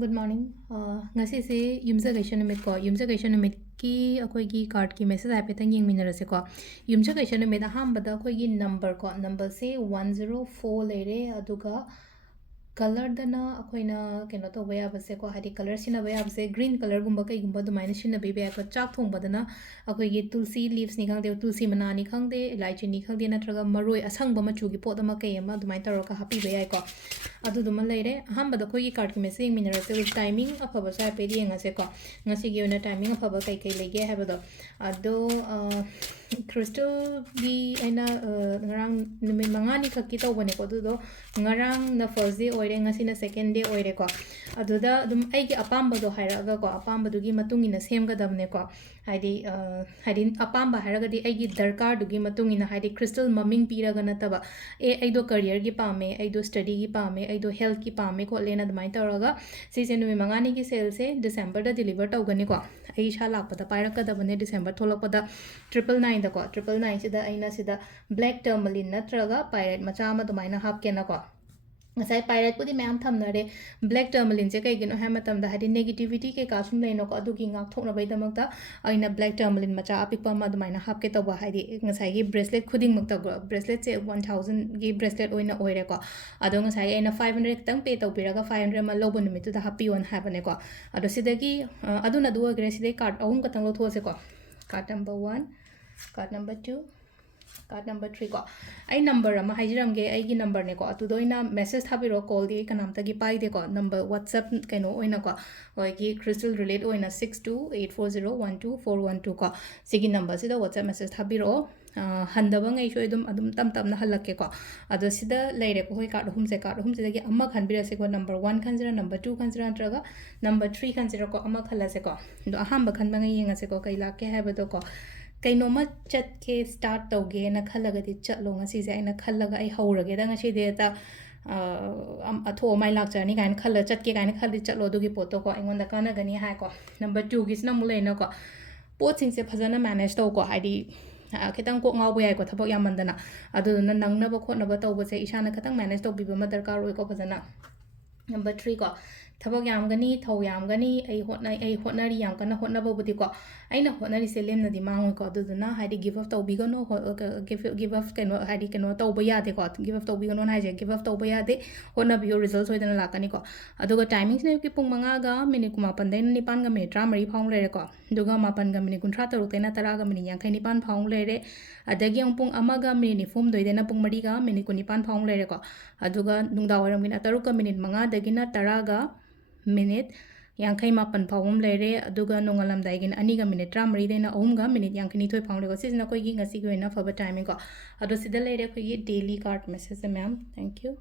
Good morning. Ngasigi yumjagaisha numit ko yumjagaisha numit ki akoigi card ki message haipetang yengminarase ko yumjagaisha numit ahambada akoigi number se 104 leire aduga color dana akoina keno to baya base ko hadi color sina baya base green color gumba kai gumba dumaina sina be baya ko chak thong badana akoigi tulsi leaves ni khangde tulsi mana ni khangde elaichi ni khangde natraga maroi asang bama chu gi pot ama kai ama dumai taro ka happy baya ko adu duma leire ahambada akoigi card ki message minarase with timing afaba sa pe di ngase ko ngasi gi ona timing afaba kai kai lege habado ado crystal bi aina ngarang numit mangani khakki tawbane ko dudo ngarang na first day oire ngasi na second day oire ko aduda dum aigi apamba do hairaga ko apamba dugi matungina semgadabne ko haidi apamba hairagadi aigi darkar dugi matungina haidi crystal maming piraga nataba aido career gi pame aido study gi pame aido health gi pame ko lena dumai tawraga sise numit mangani gi sale se december da deliver tawgani ko ai sha lakpada pairakadabane december tholakpada 999 da ko 999 sida aina sida black tourmaline natraga pirate macha ama dumaina hapkena ko ngasai pirate pudi mayam thamnare black tourmaline je kai gino ha matamda hadi negativity ke ka sum leino ko adugi ngak thokna bai damakta aina black tourmaline macha apikpa ma dumaina hapke tawba hadi ngasai gi bracelet khuding makta bracelet se 1000 gi bracelet oina oire ko ado ngasai aina 500 tang pay tawpiraga 500 ma lobo numitu da happy on habane ko ado sidagi aduna du agre sidai card ahum ka tang lo those ko card number 1 card number 2 card number 3 ko ai number ama haijiram ge ai gi number ne ko atu doina message thabiro call di kanamta gi pai de ko number whatsapp kaino oina ko oi gi crystal relate oina 6284012412 ko sigi number sida whatsapp message thabiro handaba ngai soi adum tam na halakke ko ado sida leire ko hoi card hum sida gi amma khanbira se ko number 1 khanjira number 2 khanjira antraga number 3 khanjira ko amma khala se ko do ahamba khanba ngai yenga se ko kai lakke haiba do ko kainoma chatke start tawge na khalagadi chatlo ngasi je aina khallaga ai haurage da ngasi de ta atho mai lak chani kain khalla chatke kain khalli chatlo dugi poto ko aingonda kana gani ha ko number 2 gi sna mule na ko pot sing se phajana manage taw ko haidi khitang ko ngaw boy ko thabak yamandana adu na nangna ba khotna ba taw ba se isana khatang manage taw bi ba ma darkar oi ko phajana number 3 ko thabak yamgani thau yamgani ai hotnari yam kana hotna bobudi ko aina hotnari se lemna di mangu ko duduna haidi give up tau bigono give up keno haidi keno tau ba yade ko give up tau bigono na je give up tau ba yade hotna bio results hoidana lakani ko aduga timings ne ki pung manga ga minute kuma pandain ni pan ga minute 30 phang lere ko duga mapan ga minute 36 tena 10 ga minute 59 phang lere adagi ang pung amaga minute form doidena pung mari ga minute 19 phang lere ko aduga nungda waram gina 3 ga minute manga dagina 10 ga minute yankai mapan phawum leire aduga nongalamdai gin aniga minute 30 deina ahumga minute yankini thoi phawle ko sisna koi gi ngasi gi na faba timing ko ado sida leire ko gi daily card message ma'am thank you